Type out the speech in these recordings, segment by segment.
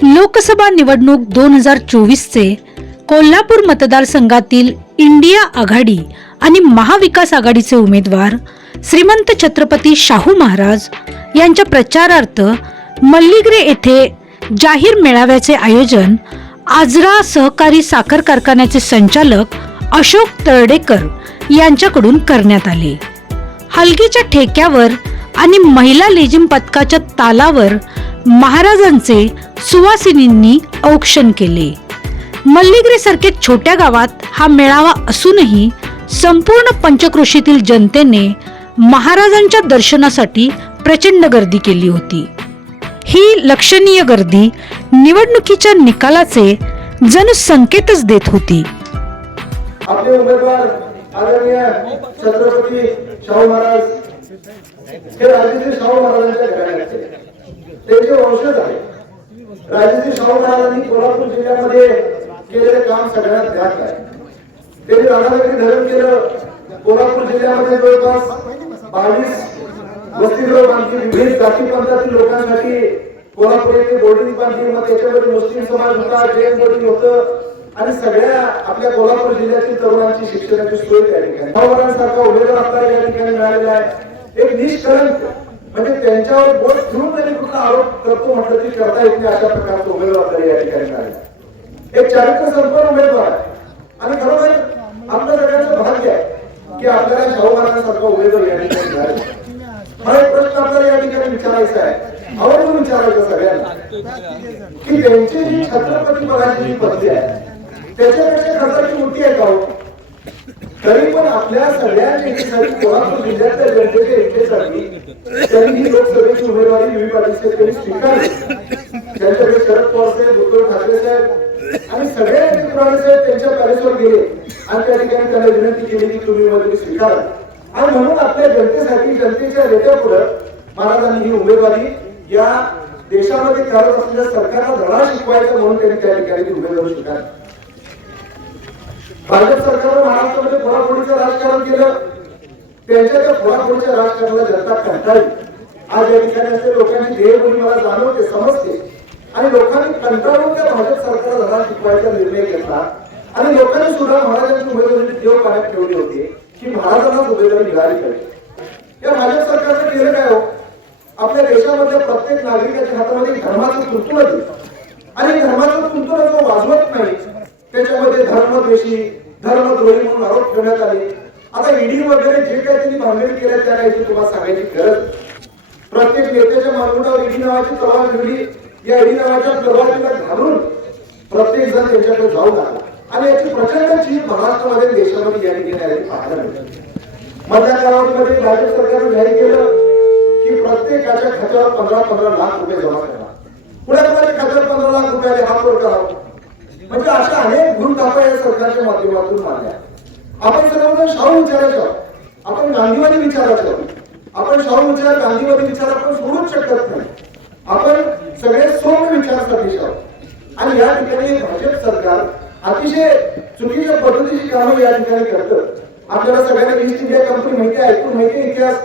लोकसभा निवडणूक दोन हजार चोवीसचे कोल्हापूर मतदारसंघातील इंडिया आघाडी आणि महाविकास आघाडीचे उमेदवार श्रीमंत छत्रपती शाहू महाराज यांच्या प्रचारार्थ मल्लिग्रे येथे जाहीर मेळाव्याचे आयोजन आजरा सहकारी साखर कारखान्याचे संचालक अशोक तळडेकर यांच्याकडून करण्यात आले. हलगीच्या ठेक्यावर आणि महिला लेझिम पथकाच्या तालावर महाराजांचे सुवासिनींनी औक्षण केले. मल्लिग्रे सारखे छोट्या गावात हा मेळावा असूनही संपूर्ण पंचक्रोशीतील जनतेने महाराजांच्या दर्शनासाठी प्रचंड गर्दी केली होती. ही लक्षणीय गर्दी निवडणुकीच्या निकालाचे जणू संकेतच देत होती. आपले उमेदवार आदरणीय छत्रपती शाहू महाराज हे राजश्री शाहू महाराजांच्या घराण्याचे. त्यांचे वंशज आहे राजश्री शाहू महाराजांनी कोल्हापूर जिल्ह्यामध्ये केलेले काम सगळ्यात ज्ञात आहे. त्यांनी राधानगरी धरण केलं. कोल्हापूर जिल्ह्यामध्ये जवळपास बावीस वसतिगृह बांधली विविध जाती पंथातील लोकांसाठी कोल्हापूर येथे बोर्डिंग बांधली मग त्याच्यामध्ये मुस्लिम समाज होता जैन बोर्डिंग होतं. आणि सगळ्या आपल्या कोल्हापूर जिल्ह्यातील तरुणांची शिक्षणाची सोय त्या ठिकाणी. सारखा उमेदवार आपल्याला या ठिकाणी मिळालेला आहे. एक निष्कलंक. म्हणजे त्यांच्यावर बोट ठेवून त्यांनी कुठला आरोप करतो म्हटलं की करता येत नाही अशा प्रकारचा उमेदवार आपल्याला या ठिकाणी मिळाला एक चारित्र्य संपन्न उमेदवार आहे आणि खरोखर आपलं सगळ्यांचं भाग्य आहे की आपल्याला शाहू महाराजांसारखा उमेदवार या ठिकाणी मिळाला मला एक प्रश्न आपल्याला या ठिकाणी विचारायचा आहे आवर्जून विचारायचं सगळ्यांना की त्यांची जी छत्रपती बघायची जी पदवी आहे त्याच्यापेक्षा खर्चाची मोठी आहे का तरी पण आपल्या सगळ्या नेतेसाठी कोल्हापूर जिल्ह्यातल्या जनतेच्या एकतेसाठी त्यांनी ही लोकसभेची उमेदवारी विवी पाटील साहेब त्यांनी स्वीकारली. त्यांच्याकडे शरद पवार साहेब उद्धव ठाकरे साहेब आणि सगळे नेते पुराणे साहेब त्यांच्या पॅलेसवर गेले आणि त्या ठिकाणी त्याला विनंती केली की तुम्ही उमेदवारी स्वीकारा. आणि म्हणून आपल्या जनतेसाठी जनतेच्या नेत्या महाराजांनी ही उमेदवारी या देशामध्ये चालत असलेल्या सरकारला धडा शिकवायचा म्हणून त्यांनी त्या ठिकाणी ती उमेदवारी स्वीकारली. भाजप सरकारनं महाराष्ट्रामध्ये फोडाफोडीचं राजकारण केलं. त्यांच्या त्या फोडाफोडीच्या राजकारणाला जनता कंटाळली. आज या ठिकाणी असलेल्या लोकांची देहबोली मला जाणवते समजते आणि लोकांनी कंटाळून त्या भाजप सरकारला धडा शिकवायचा निर्णय घेतला. आणि लोकांनी सुद्धा महाराजांची उमेदवारी देव पाण्यात ठेवली होती की महाराजांनाच उमेदवारी निघाली पाहिजे. या भाजप सरकारचं केलं काय हो? आपल्या देशामध्ये प्रत्येक नागरिकाच्या हातामध्ये धर्माचं तुंतुण आहे. आणि धर्माचं तुंतुण जो वाजवत नाही त्याच्यामध्ये धर्मद्वेषी धर्मद्रोही म्हणून आरोप ठेवण्यात आले. आता ईडी वगैरे जे काही त्यांनी भांडणी केल्या त्या काही तुम्हाला सांगायची गरज प्रत्येक नेत्याच्या मानगुटावर ईडी नावाची तलवार ठेवली या ईडी नावाच्या तलवारीला घालून प्रत्येक जण त्यांच्याकडे जाऊ लागला. आणि याची प्रचंड चीज महाराष्ट्रामध्ये देशामध्ये या ठिकाणी पाहायला मिळते मधल्या कालावधीमध्ये भाजप सरकारने जाहीर केलं. की प्रत्येकाच्या खात्यावर पंधरा पंधरा लाख रुपये जमा करा पुढे तुम्हाला खात्यावर पंधरा लाख रुपये हा वर म्हणजे अशा अनेक गुण या सरकारच्या माध्यमातून मांडल्या. आपण सर्वजण शाहू विचारायचं. आपण गांधीवादी विचारायचं. आपण शाहू विचार गांधीवादी विचार आपण सोडूच शकत नाही. आपण सगळे सौम्य विचारासाठी आहोत. आणि या ठिकाणी भाजप सरकार अतिशय चुकीच्या पद्धतीची कामं या ठिकाणी करतं. आपल्याला सगळ्यांना ईस्ट इंडिया कंपनी माहिती आहे ऐकून माहिती इतिहास.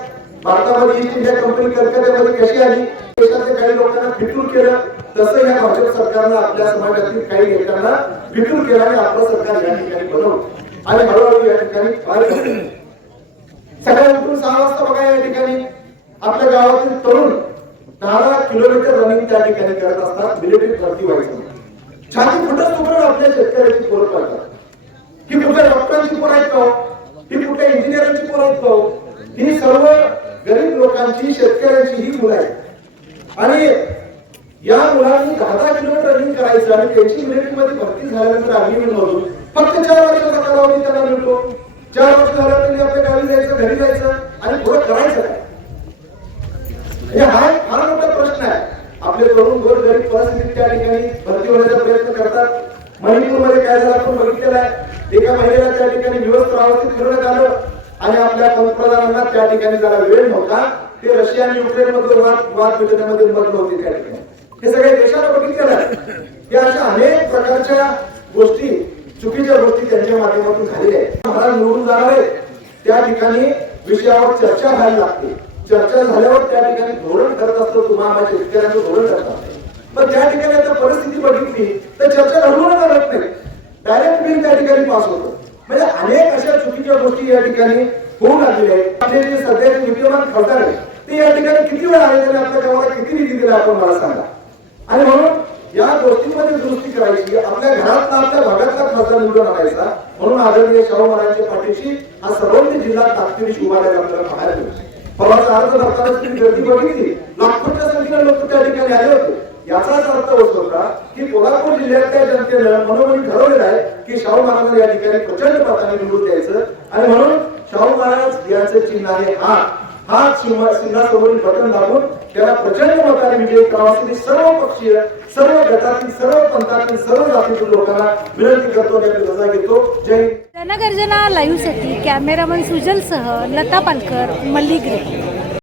भारतामध्ये ईस्ट इंडिया कंपनी कलकत्त्यामध्ये कशी आली? देशातल्या काही लोकांना फितूर केलं. तसं या भाजप सरकारनं आपल्या समाजातील काही नेत्यांना फितूर केलं आणि आपलं सरकार या ठिकाणी बनवलं. आणि हळूहळू या ठिकाणी सकाळी उठून सहा वाजता बघा या ठिकाणी. आपल्या गावातील तरुण दहा किलोमीटर रनिंग त्या ठिकाणी करत असतात. मिलिटरी भरती व्हायचं. छाती फुटत उभारून आपल्या शेतकऱ्याची पोरं पाडतात. ही कुठल्या डॉक्टरांची पोरं आहेत का हो? ही? कुठल्या इंजिनियरांची पोरं आहेत का हो? ही सर्व गरीब लोकांची शेतकऱ्यांची ही मुलं आहेत. आणि या मुलांनी दहा दहा किलोमीटर रनिंग करायचं आणि त्यांची मिलिटरीमध्ये भरती झाल्यानंतर आम्ही मधून फक्त चार वर्षाचा कालावधी त्यांना मिळतो. चार वर्ष झाल्यावर त्यांनी आपल्या गावी जायचं घरी जायचं आणि पुढे करायचं काय? म्हणजे हा एक फार मोठा प्रश्न आहे. आपले तरुण गोर गरीब परिस्थितीत त्या ठिकाणी भरती होण्याचा प्रयत्न करतात. मणिपूरमध्ये काय झालं आपण बघितलेलं आहे. एका महिलेला त्या ठिकाणी व्यवस्थित अवस्थेत फिरवण्यात आलं. आणि आपल्या पंतप्रधानांना त्या ठिकाणी जरा वेळ नव्हता. ते रशिया आणि युक्रेन मध्ये वाद वाद मिटवण्यामध्ये मदत होते त्या ठिकाणी. हे सगळे देशाला बघितलेलं आहे. या अशा अनेक प्रकारच्या गोष्टी चुकीच्या गोष्टी त्यांच्या माध्यमातून झालेल्या आहेत. महाराज निवडून जाणार आहेत त्या ठिकाणी विषयावर चर्चा व्हायला लागते. चर्चा झाल्यावर त्या ठिकाणी धोरण करत असतो तुम्हाला शेतकऱ्यांचं धोरण करत असतं. पण त्या ठिकाणी आता परिस्थिती बघितली तर चर्चा घडवूनच आणत नाही डायरेक्ट बिल त्या ठिकाणी पास होतो. म्हणजे अनेक चुकीच्या गोष्टी या ठिकाणी होऊ लागलेल्या आहेत. आपले जे सध्याचे विद्यमान खासदार आहेत ते या ठिकाणी किती वेळा आले त्यांनी आपल्या गावाला किती निधी दिला आपण मला सांगा. आणि म्हणून या गोष्टींमध्ये दुरुस्ती करायची आपल्या घरात आपल्या भागातला खासदार निवडून आणायचा. म्हणून आदरणीय शाहू महाराजांच्या पाठीशी हा सर्वोच्च जिल्हा ताकदीने उभारायला आपल्याला पाहायला मिळतो परवाचा अर्ज भरताना तुम्ही गर्दी बघितली? लाखोच्या संख्येने लोक त्या ठिकाणी आले होते. याचाच अर्थ होत होता की कोल्हापूर जिल्ह्यातल्या जनतेनं मनोमनी ठरवलेलं आहे की शाहू महाराजांना या ठिकाणी प्रचंड मताने निवडून द्यायचं. आणि म्हणून शाहू महाराज यांचं चिन्ह आहे हा हा सिंहासमोरील बटन दाबून त्याला प्रचंड मताने विजयी करावासाठी सर्व पक्षीय सर्व गटातील सर्व पंथातील सर्व जातीतील लोकांना विनंती करतो त्याची रजा घेतो. जय हिंद. जनगर्जना लाईव्हसाठी कॅमेरामन सुजलसह लता पालकर मल्लीग्रे